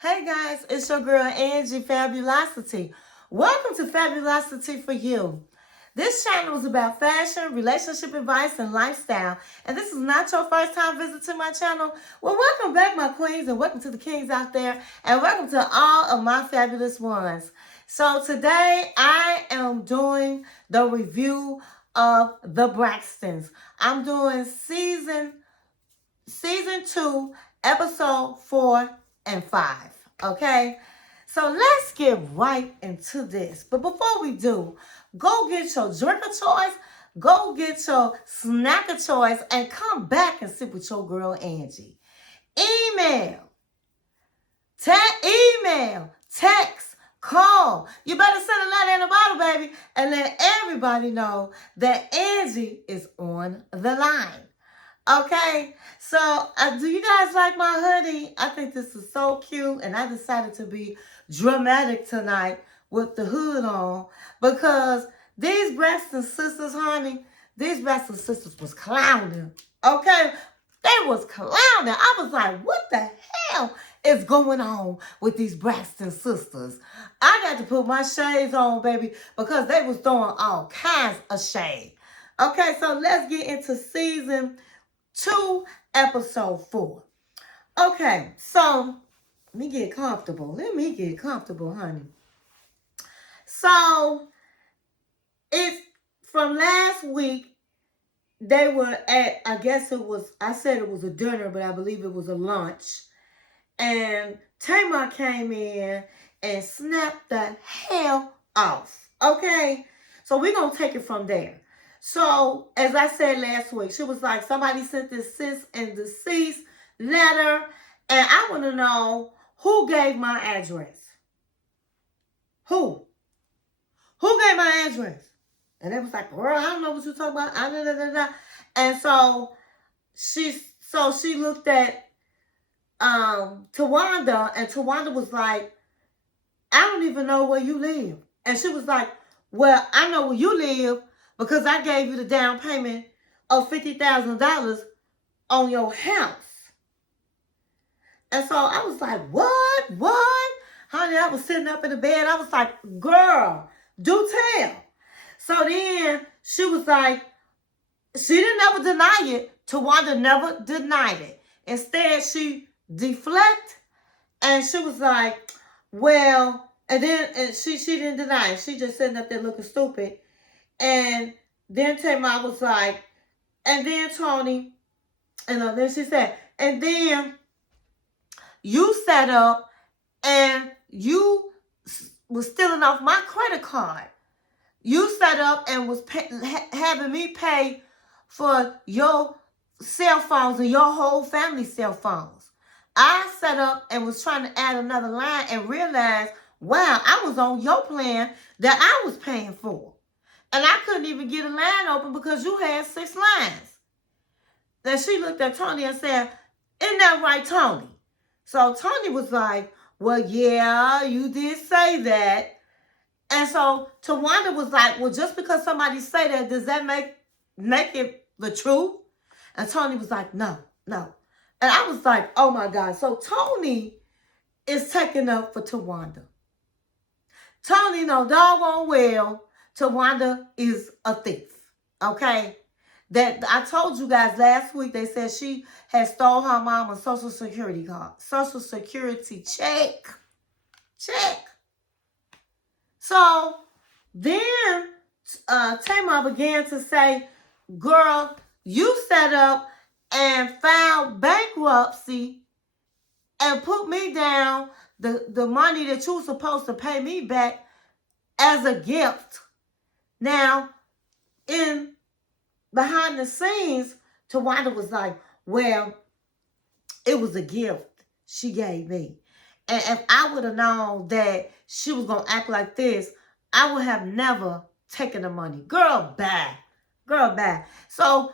Hey guys, it's your girl Angie Fabulosity. Welcome to Fabulosity For You. This channel is about fashion, relationship advice, and lifestyle. And this is not your first time visiting my channel. Well, welcome back, my queens, and welcome to the kings out there, and welcome to all of my fabulous ones. So today I am doing the review of the Braxtons. I'm doing season 2, episode 4 and 5. Okay? So let's get right into this. But before we do, go get your drink of choice, go get your snack of choice, and come back and sit with your girl Angie. Email, text, call. You better send a letter in a bottle, baby, and let everybody know that Angie is on the line. Okay, so do you guys like my hoodie? I think this is so cute, and I decided to be dramatic tonight with the hood on because these Braxton sisters, honey, these Braxton sisters was clowning. Okay, they was clowning. I was like, what the hell is going on with these Braxton sisters? I got to put my shades on, baby, because they was throwing all kinds of shade. Okay, so let's get into season 2, episode 4. Okay, so let me get comfortable. Honey. So it's from last week. They were at, I said it was a dinner, but I believe it was a lunch. And Tamar came in and snapped the hell off. Okay, so we're going to take it from there. So, as I said last week, she was like, somebody sent this sis and deceased letter, and I want to know who gave my address. Who? Who gave my address? And it was like, girl, I don't know what you're talking about. And so she looked at Towanda, and Towanda was like, I don't even know where you live. And she was like, well, I know where you live, because I gave you the down payment of $50,000 on your house. And so I was like, what? Honey, I was sitting up in the bed. I was like, girl, do tell. So then she was like, she didn't ever deny it. Towanda never denied it. Instead, she deflected, and she was like, well, and she didn't deny it. She just sitting up there looking stupid. And then Tamar was like, and then Toni, and then she said, and then you set up and you was stealing off my credit card. You set up and was having me pay for your cell phones and your whole family's cell phones. I set up and was trying to add another line and realized, wow, I was on your plan that I was paying for. And I couldn't even get a line open because you had 6 lines. Then she looked at Toni and said, isn't that right, Toni? So Toni was like, well, yeah, you did say that. And so Towanda was like, well, just because somebody say that, does that make it the truth? And Toni was like, no. And I was like, oh my God. So Toni is taking up for Towanda. Toni know doggone well Towanda is a thief, okay? That I told you guys last week, they said she had stole her mama's social security card. Social security check. So then Tamar began to say, girl, you set up and filed bankruptcy and put me down the money that you were supposed to pay me back as a gift. Now, in behind the scenes, Towanda was like, well, it was a gift she gave me. And if I would have known that she was going to act like this, I would have never taken the money. Girl, bye. So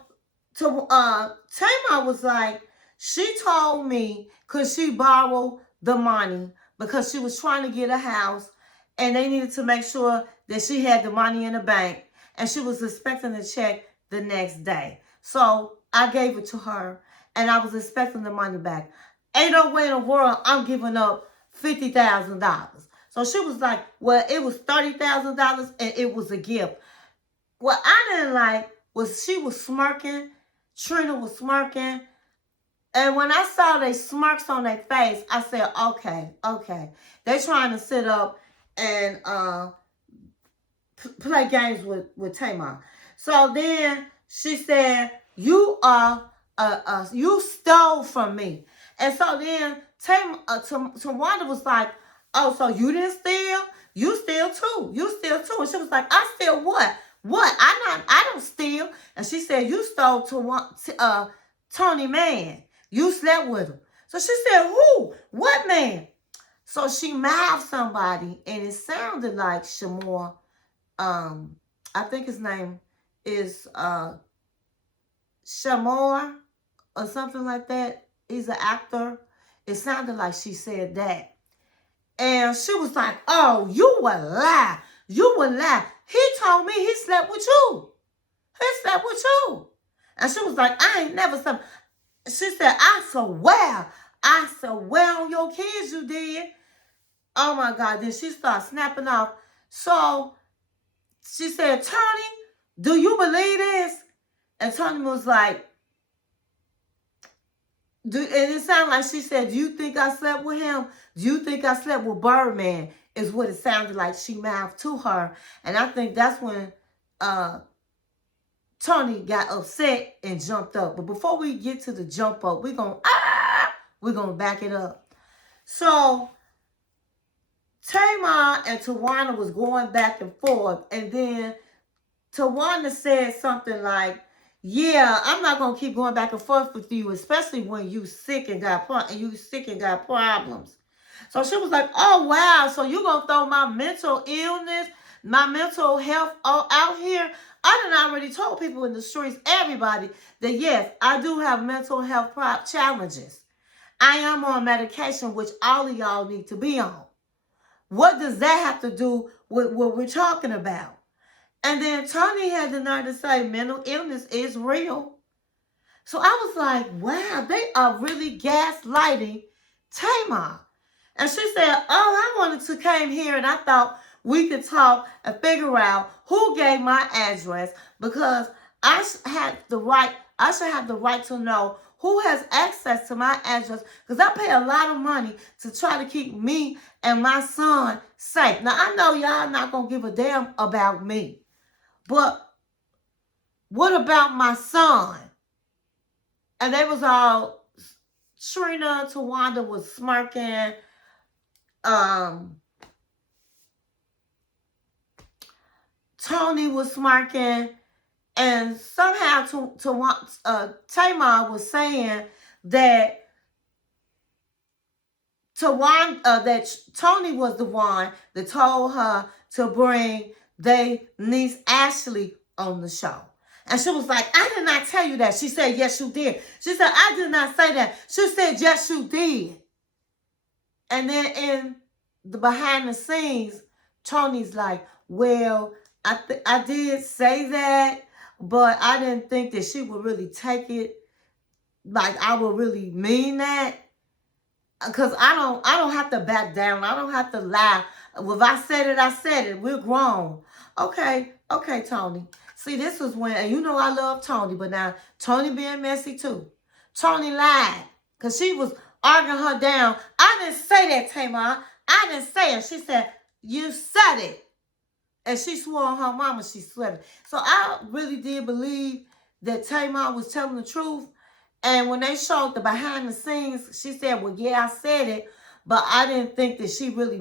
Tamar was like, she told me because she borrowed the money because she was trying to get a house and they needed to make sure that she had the money in the bank, and she was expecting a check the next day. So I gave it to her, and I was expecting the money back. Ain't no way in the world I'm giving up $50,000. So she was like, well, it was $30,000 and it was a gift. What I didn't like was she was smirking. Trina was smirking. And when I saw they smirks on their face, I said, okay. They trying to sit up and play games with Tamar. So then she said, you stole from me. And so then Towanda was like, oh, so you didn't steal? You steal too. You steal too. And she was like, I steal what? What? I don't steal. And she said, you stole Toni man. You slept with him. So she said, who? What man? So she mouthed somebody, and it sounded like Shamor. I think his name is Shamor or something like that. He's an actor. It sounded like she said that. And she was like, oh, you would lie. You would lie. He told me he slept with you. He slept with you. And she was like, I ain't never slept. She said, I swear. I swear on your kids you did. Oh, my God. Then she started snapping off. So she said, Toni, do you believe this? And Toni was like, and it sounded like she said, do you think I slept with him? Do you think I slept with Birdman? Is what it sounded like she mouthed to her. And I think that's when Toni got upset and jumped up. But before we get to the jump up, we're gonna back it up. So Tamar and Towanda was going back and forth, and then Towanda said something like, yeah, I'm not gonna keep going back and forth with you, especially when you sick and got problems. So she was like, oh wow, so you gonna throw my mental illness, my mental health all out here? I done already told people in the streets, everybody, that yes, I do have mental health challenges. I am on medication, which all of y'all need to be on. What does that have to do with what we're talking about? And then Toni had the nerve to say mental illness is real. So I was like, wow, they are really gaslighting Tamar. And she said, oh, I wanted to came here and I thought we could talk and figure out who gave my address, because I should have the right to know who has access to my address, because I pay a lot of money to try to keep me and my son safe. Now, I know y'all not going to give a damn about me, but what about my son? And they was all, Trina, Towanda was smirking. Toni was smirking. And somehow Tamar was saying that that Toni was the one that told her to bring their niece Ashley on the show. And she was like, I did not tell you that. She said, yes, you did. She said, I did not say that. She said, yes, you did. And then in the behind the scenes, Toni's like, well, I did say that, but I didn't think that she would really take it like I would really mean that. Because I don't have to back down. I don't have to lie. If I said it, I said it. We're grown. Okay, Toni. See, this was when, and you know I love Toni, but now Toni being messy too. Toni lied because she was arguing her down. I didn't say that, Tamar. I didn't say it. She said, you said it. And she swore on her mama she said it. So I really did believe that Tamar was telling the truth. And when they showed the behind the scenes, she said, well, yeah, I said it, but I didn't think that she really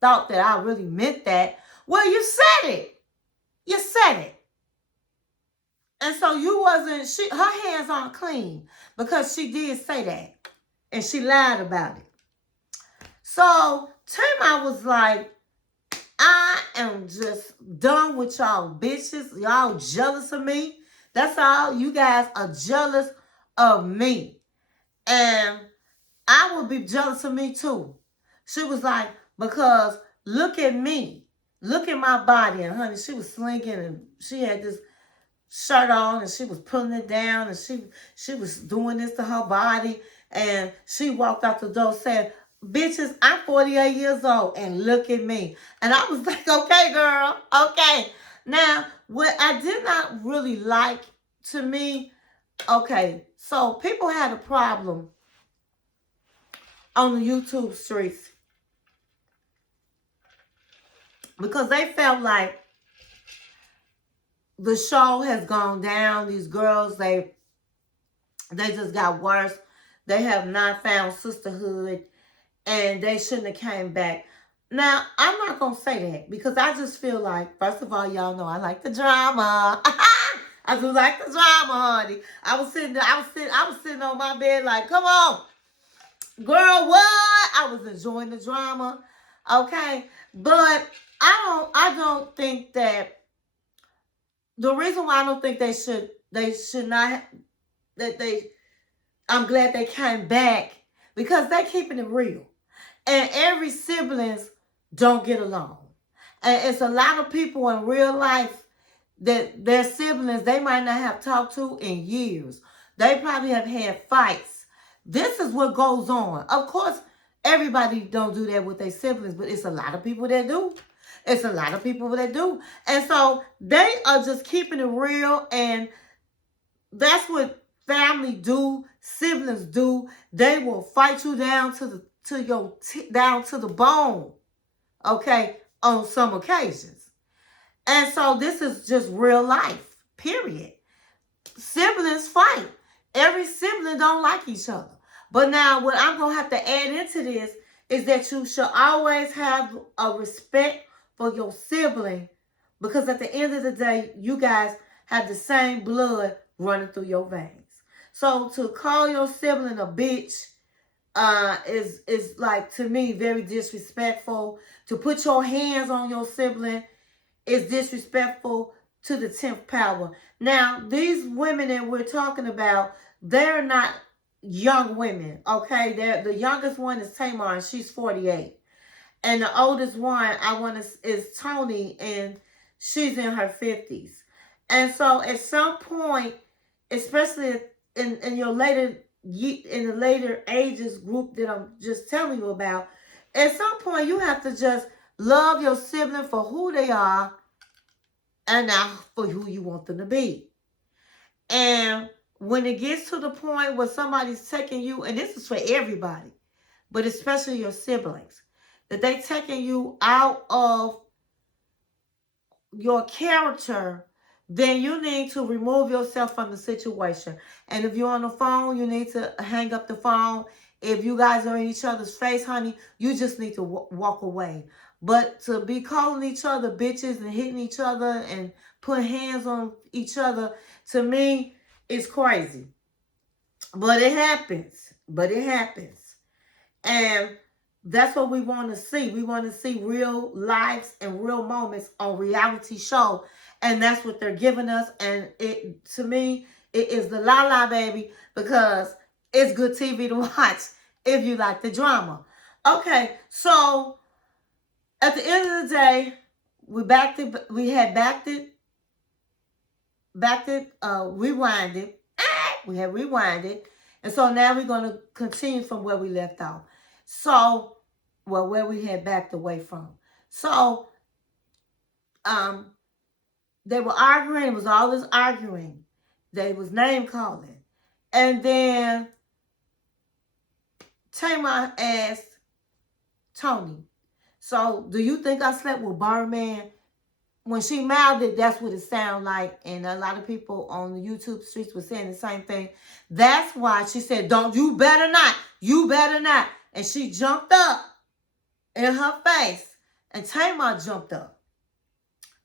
thought that I really meant that. Well, you said it. You said it. And so her hands aren't clean because she did say that. And she lied about it. So Tamar was like, I am just done with y'all bitches. Y'all jealous of me. That's all. You guys are jealous of me. And I would be jealous of me too. She was like, because look at me. Look at my body. And honey, she was slinging and she had this shirt on and she was pulling it down and she was doing this to her body. And she walked out the door saying, bitches, I'm 48 years old and look at me. And I was like, okay, girl, okay. Now, what I did not really like to me, okay, so people had a problem on the YouTube streets because they felt like the show has gone down. These girls, they just got worse. They have not found sisterhood and they shouldn't have came back. Now, I'm not going to say that because I just feel like, first of all, y'all know I like the drama. I do like the drama, honey. I was sitting on my bed like, come on, girl, what? I was enjoying the drama. Okay. But I don't think that the reason why I don't think they should not, that they, I'm glad they came back because they keeping it real. And every siblings don't get along. And it's a lot of people in real life that their siblings they might not have talked to in years. They probably have had fights. This is what goes on. Of course, everybody don't do that with their siblings, but it's a lot of people that do. It's a lot of people that do. And so they are just keeping it real, and that's what family do, siblings do. They will fight you down down to the bone, okay, on some occasions. And so this is just real life, period. Siblings fight. Every sibling don't like each other. But now what I'm going to have to add into this is that you should always have a respect for your sibling because at the end of the day, you guys have the same blood running through your veins. So to call your sibling a bitch is like, to me, very disrespectful. To put your hands on your sibling is disrespectful to the 10th power. Now, these women that we're talking about, they're not young women, okay? The youngest one is Tamar, and she's 48. And the oldest one is Toni, and she's in her 50s. And so at some point, especially in your in the later ages group that I'm just telling you about, at some point you have to just love your sibling for who they are and not for who you want them to be. And when it gets to the point where somebody's taking you, and this is for everybody, but especially your siblings, that they taking you out of your character, then you need to remove yourself from the situation. And if you're on the phone, you need to hang up the phone. If you guys are in each other's face, honey, you just need to walk away. But to be calling each other bitches and hitting each other and putting hands on each other, to me, is crazy. But it happens. And that's what we want to see. We want to see real lives and real moments on reality show. And that's what they're giving us. And it, to me, it is the la la baby, because it's good TV to watch if you like the drama. Okay, so at the end of the day, we had rewinded. We had rewinded. And so now we're going to continue from where we left off. So, well, where we had backed away from. So, they were arguing. It was all this arguing. They was name calling. And then Tamar asked Toni, so do you think I slept with Birdman? When she mouthed it, that's what it sounded like. And a lot of people on the YouTube streets were saying the same thing. That's why she said, you better not. You better not. And she jumped up in her face. And Tamar jumped up.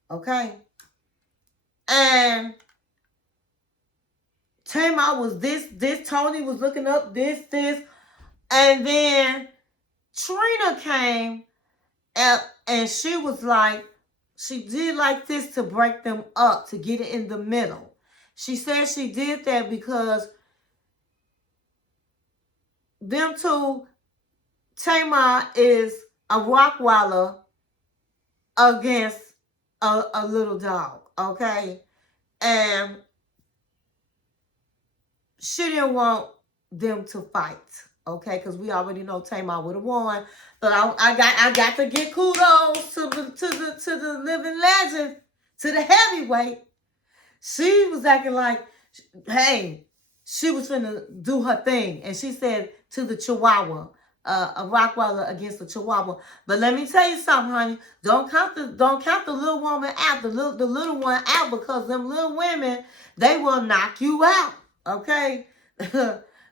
Okay? And Tamar was this. Toni was looking up this. And then Trina came and she was like, she did like this to break them up, to get it in the middle. She said she did that because them two, Tamar is a Rottweiler against a little dog, okay? And she didn't want them to fight. okay? Because we already know Tamar would have won. But I got to get kudos to the living legend, to the heavyweight. She was acting like, hey, she was finna do her thing, and she said to the Chihuahua, a Rottweiler against the Chihuahua. But let me tell you something, honey. Don't count the little woman out, the little one out, because them little women, they will knock you out. Okay.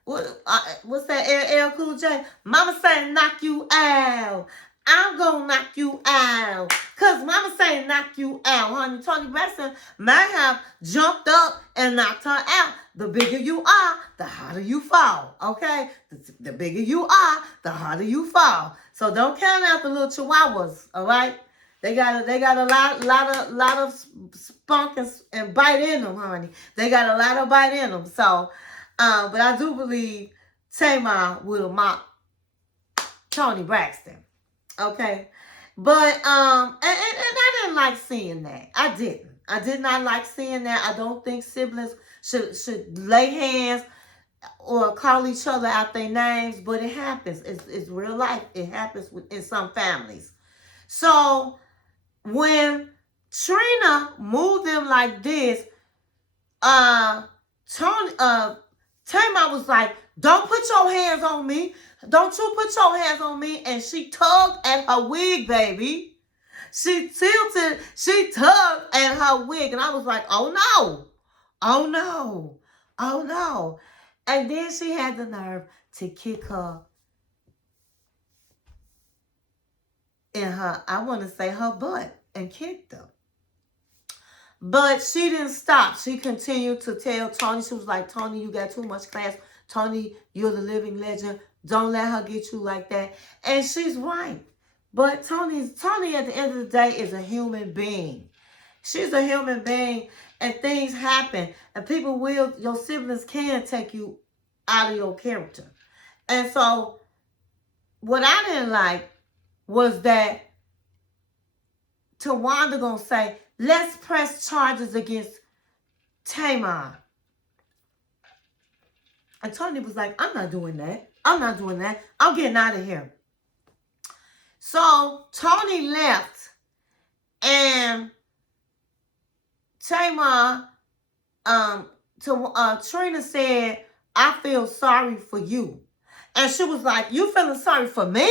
What's that? LL Cool J. Mama saying knock you out. I'm gonna knock you out. Cause mama saying knock you out, honey. Toni Braxton might have jumped up and knocked her out. The bigger you are, the harder you fall. Okay? The bigger you are, the harder you fall. So don't count out the little chihuahuas, all right? They got a lot of spunk and bite in them, honey. They got a lot of bite in them. So, but I do believe Tamar would have mocked Toni Braxton. Okay. But and I didn't like seeing that. I didn't. I did not like seeing that. I don't think siblings should lay hands or call each other out their names, but it happens. It's real life. It happens in some families. So when Trina moved them like this, Tamar was like, don't put your hands on me. Don't you put your hands on me. And she tugged at her wig, baby. She tugged at her wig. And I was like, oh no. Oh no. Oh no. And then she had the nerve to kick her in her, I want to say her butt, and kicked her. But she didn't stop. She continued to tell Toni. She was like, Toni, you got too much class. Toni, you're the living legend. Don't let her get you like that. And she's right. But Toni, at the end of the day, is a human being. She's a human being, and things happen. And your siblings can take you out of your character. And so, what I didn't like was that Towanda gonna say, let's press charges against Tamar. And Toni was like, I'm not doing that. I'm not doing that. I'm getting out of here. So Toni left, and Tamar, Trina said, I feel sorry for you. And she was like, you feeling sorry for me?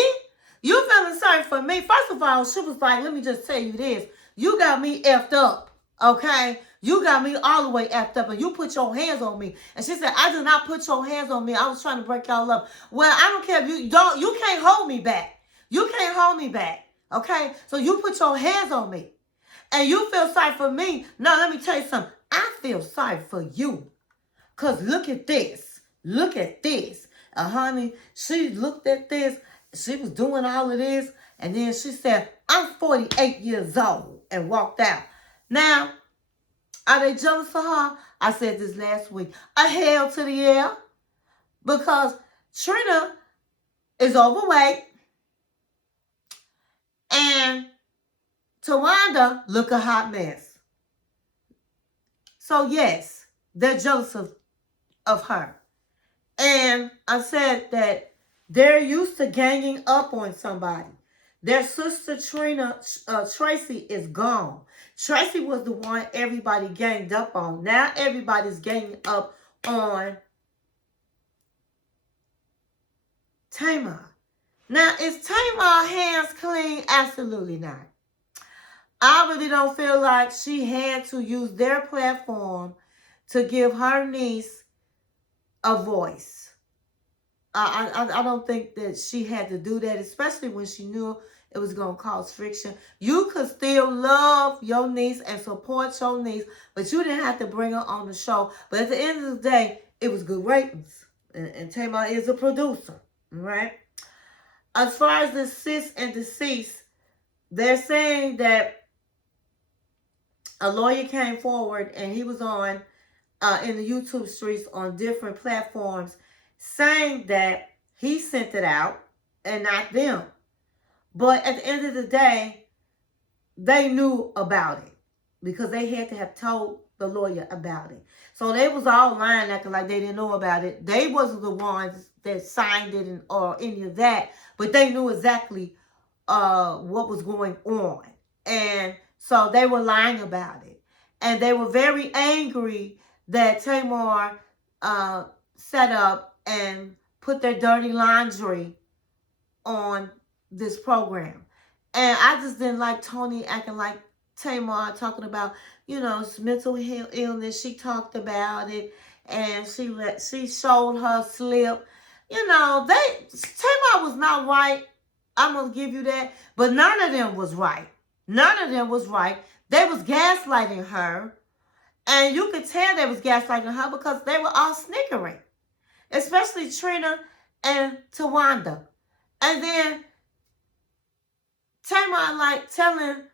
You feeling sorry for me? First of all, she was like, let me just tell you this. You got me effed up, okay? You got me all the way effed up, and you put your hands on me. And she said, I did not put your hands on me. I was trying to break y'all up. Well, I don't care if you can't hold me back. You can't hold me back, okay? So you put your hands on me, and you feel sorry for me. Now, let me tell you something. I feel sorry for you, because look at this. Look at this. Honey, she looked at this. She was doing all of this, and then she said, I'm 48 years old, and walked out. Now, are they jealous for her? I said this last week. A hell to the yeah, because Trina is overweight, and Towanda look a hot mess. So yes, they're jealous of her. And I said that they're used to ganging up on somebody. Their sister Tracy is gone. Tracy was the one everybody ganged up on. Now everybody's ganging up on Tamar. Now, is Tamar hands clean? Absolutely not. I really don't feel like she had to use their platform to give her niece a voice. I don't think that she had to do that, especially when she knew it was going to cause friction. You could still love your niece and support your niece, but you didn't have to bring her on the show. But at the end of the day, it was good ratings. And Tamar is a producer, right? As far as the sis and deceased, they're saying that a lawyer came forward and he was on in the YouTube streets on different platforms saying that he sent it out and not them. But at the end of the day, they knew about it because they had to have told the lawyer about it. So they was all lying, acting like they didn't know about it. They wasn't the ones that signed it or any of that, but they knew exactly what was going on. And so they were lying about it. And they were very angry that Tamar set up and put their dirty laundry on this program. And I just didn't like Toni acting like Tamar, talking about, mental illness. She talked about it, and she showed her slip. Tamar was not right. I'm gonna give you that, but none of them was right. None of them was right. They was gaslighting her, and you could tell they was gaslighting her because they were all snickering, especially Trina and Towanda. And then Tamar like telling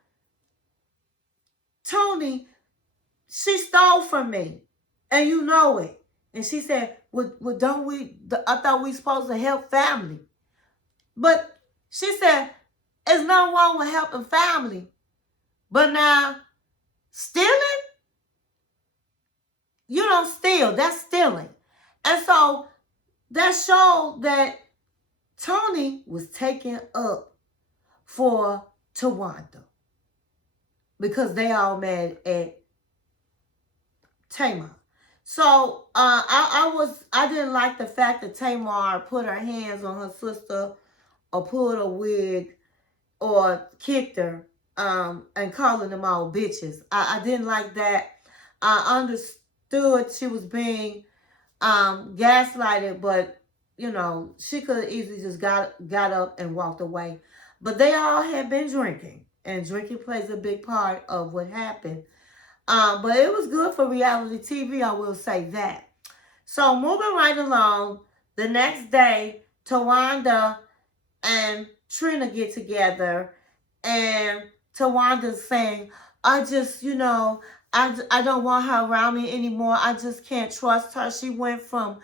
Toni, she stole from me, and you know it. And she said, well don't we, I thought we supposed to help family. But she said, there's nothing wrong with helping family. But now, stealing? You don't steal. That's stealing. And so, that showed that Toni was taken up for Towanda, because they all mad at Tamar. So I didn't like the fact that Tamar put her hands on her sister or pulled a wig or kicked her and calling them all bitches. I didn't like that. I understood she was being gaslighted, but she could have easily just got up and walked away. But they all had been drinking, and drinking plays a big part of what happened. But it was good for reality TV, I will say that. So moving right along, the next day, Towanda and Trina get together, and Towanda's saying, I just, I don't want her around me anymore. I just can't trust her. She went from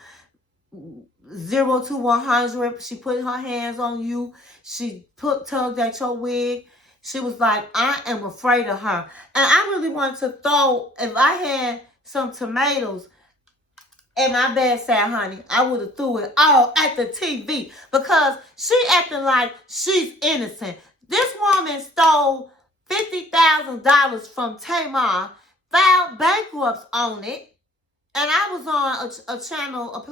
0 to 100. She put her hands on you. She tugged at your wig. She was like, I am afraid of her. And I really wanted to throw, if I had some tomatoes in my bedside, honey, I would have threw it all at the TV, because she acting like she's innocent. This woman stole $50,000 from Tamar, filed bankrupt on it, and I was on a channel,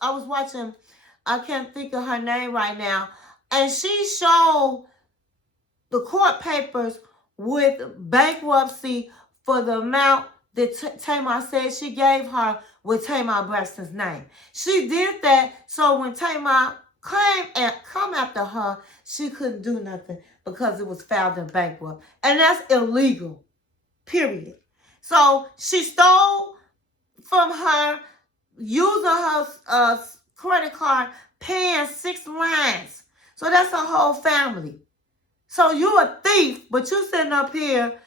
I was watching, I can't think of her name right now, and she showed the court papers with bankruptcy for the amount that Tamar said she gave her with Tamar Braxton's name. She did that so when Tamar come after her, she couldn't do nothing because it was filed in bankrupt. And that's illegal, period. So she stole from her, using her credit card, paying 6 lines. So that's her whole family. So you a thief, but you sitting up here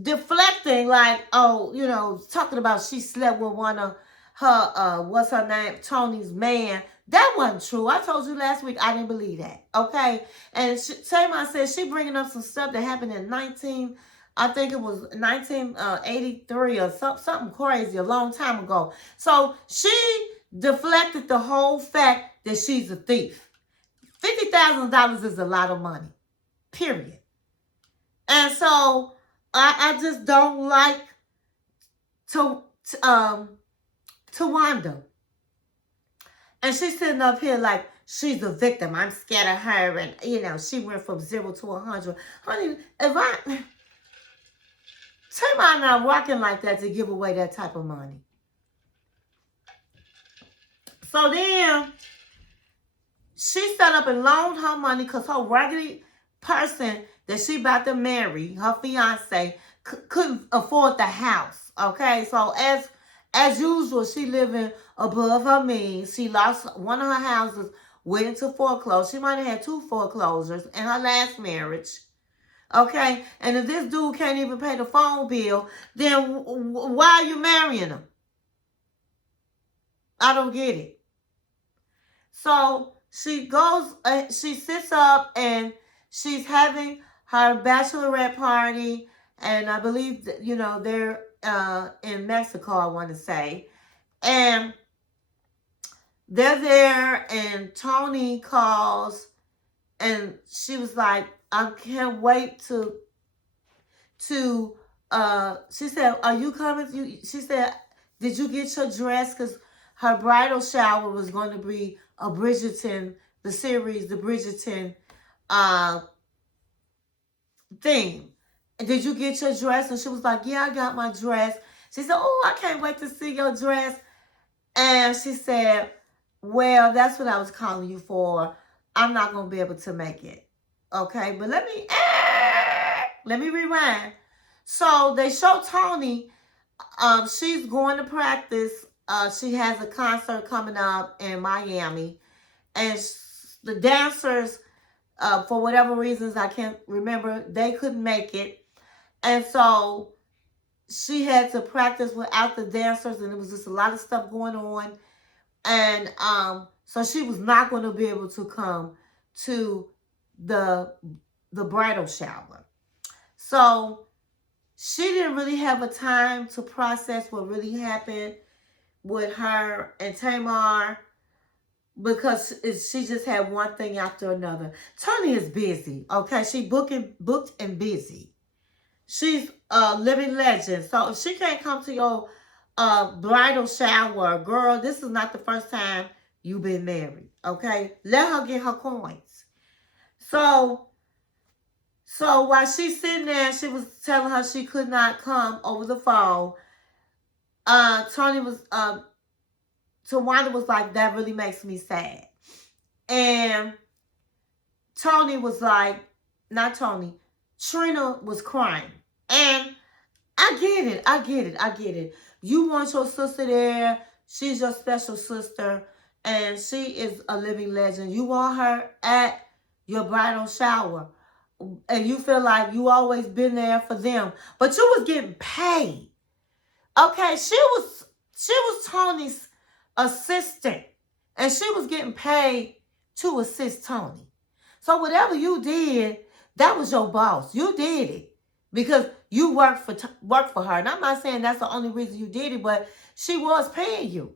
deflecting like, talking about she slept with one of her, what's her name, Toni's man. That wasn't true. I told you last week I didn't believe that, okay? And Tamar said she bringing up some stuff that happened in 1983 or something crazy a long time ago. So she deflected the whole fact that she's a thief. $50,000 is a lot of money, period. And so I just don't like Towanda. And she's sitting up here like she's a victim. I'm scared of her. And, she went from 0 to 100. Honey, Tamar not rocking like that to give away that type of money. So then she set up and loaned her money because her raggedy person that she about to marry, her fiance, couldn't afford the house. Okay, so as usual, she living above her means. She lost one of her houses, went into foreclosure. She might have had 2 foreclosures in her last marriage. Okay, and if this dude can't even pay the phone bill, then why are you marrying him? I don't get it. So she goes, she sits up and she's having her bachelorette party, and I believe that, they're in Mexico, I want to say. And they're there, and Toni calls, and she was like, I can't wait to she said, are you coming? She said, did you get your dress? Because her bridal shower was going to be a Bridgeton, the series, the Bridgeton uh, theme. Did you get your dress? And she was like, yeah, I got my dress. She said, oh, I can't wait to see your dress. And she said, well, that's what I was calling you for. I'm not going to be able to make it. Okay, but let me rewind. So they show Toni, she's going to practice. She has a concert coming up in Miami. And the dancers, for whatever reasons, I can't remember, they couldn't make it. And so she had to practice without the dancers, and there was just a lot of stuff going on. And so she was not going to be able to come to the bridal shower. So she didn't really have a time to process what really happened with her and Tamar, because she just had one thing after another. Toni is busy, okay? She booked and busy. She's a living legend. So if she can't come to your bridal shower, girl, this is not the first time you've been married, okay? Let her get her coins. So while she's sitting there, she was telling her she could not come over the phone. Towanda was like, that really makes me sad. And Toni was like, not Toni, Trina was crying. And I get it. You want your sister there. She's your special sister. And she is a living legend. You want her at your bridal shower. And you feel like you always been there for them. But you was getting paid. Okay, she was Toni's assistant. And she was getting paid to assist Toni. So whatever you did, that was your boss. You did it. Because you worked for her. And I'm not saying that's the only reason you did it, but she was paying you.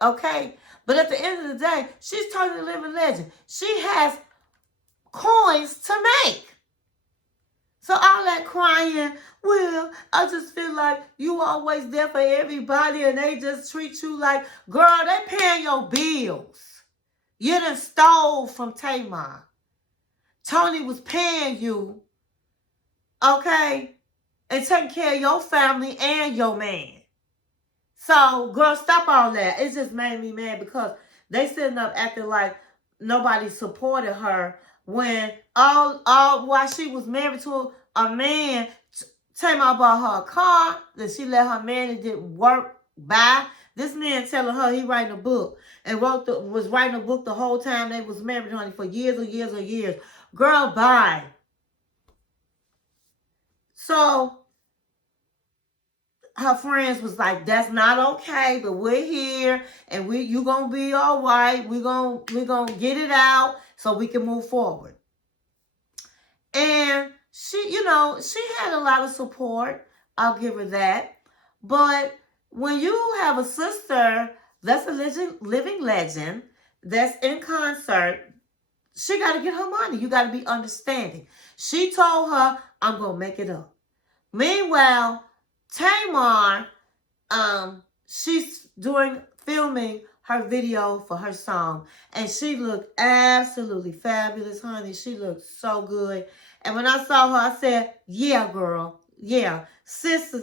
Okay? But at the end of the day, she's Toni the living legend. She has coins to make. So all that crying, well, I just feel like you always there for everybody and they just treat you like, girl, they paying your bills. You done stole from Tamar. Toni was paying you, okay, and taking care of your family and your man. So, girl, stop all that. It just made me mad because they sitting up acting like nobody supported her when all while she was married to a man, Tamar bought her a car that she let her man that didn't work buy. This man telling her he writing a book and was writing a book the whole time they was married, honey, for years and years and years. Girl, bye. So her friends was like, that's not okay, but we're here and you gonna be all right. We're gonna get it out so we can move forward. And she had a lot of support. I'll give her that. But when you have a sister that's a living legend that's in concert, she got to get her money. You got to be understanding. She told her, I'm going to make it up. Meanwhile, Tamar, she's filming her video for her song. And she looked absolutely fabulous, honey. She looked so good. And when I saw her, I said, yeah, girl. Yeah. Sis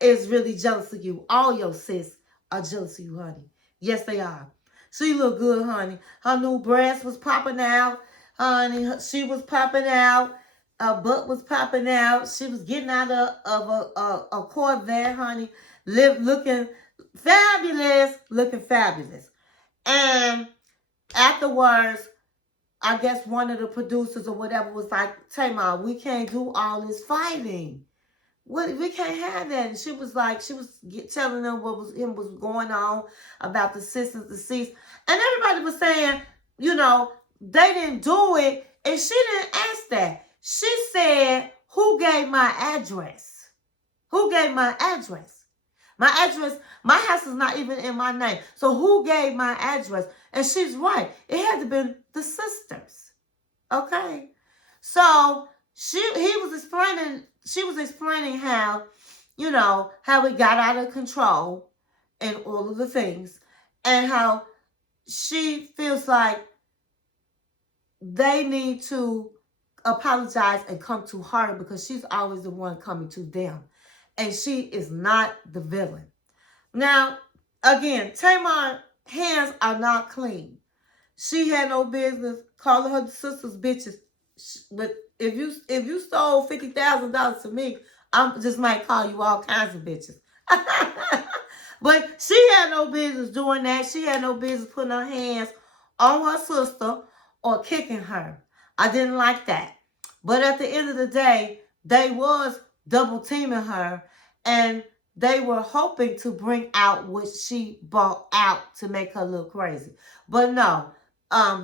is really jealous of you. All your sis are jealous of you, honey. Yes, they are. She looked good, honey. Her new breast was popping out, honey. She was popping out. Her butt was popping out. She was getting out of a Corvette, honey. Looking fabulous. And afterwards, I guess one of the producers or whatever was like, Tamar, we can't do all this fighting. We can't have that. And she was telling them what was going on about the sis and the deceased. And everybody was saying, they didn't do it. And she didn't ask that. She said, who gave my address? Who gave my address? My address, my house is not even in my name. So who gave my address? And she's right. It had to been the sisters. Okay. So she was explaining how, how it got out of control and all of the things, and how she feels like they need to apologize and come to her because she's always the one coming to them. And she is not the villain. Now, again, Tamar's hands are not clean. She had no business calling her sisters bitches. But if you stole $50,000 to me, I just might call you all kinds of bitches. But she had no business doing that. She had no business putting her hands on her sister or kicking her. I didn't like that. But at the end of the day, they was double teaming her, and they were hoping to bring out what she brought out to make her look crazy. But no,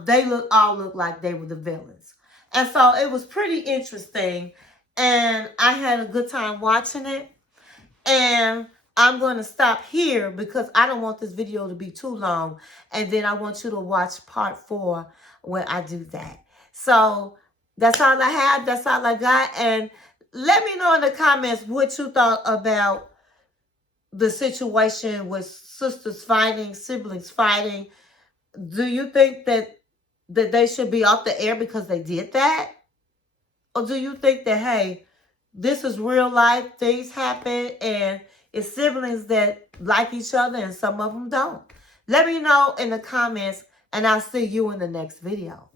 they all look like they were the villains. And so it was pretty interesting, and I had a good time watching it. And I'm going to stop here because I don't want this video to be too long. And then I want you to watch part 4 when I do that. So that's all I have. That's all I got. And let me know in the comments what you thought about the situation with sisters fighting, siblings fighting. Do you think that they should be off the air because they did that? Or do you think that, hey, this is real life, things happen, and it's siblings that like each other and some of them don't? Let me know in the comments, and I'll see you in the next video.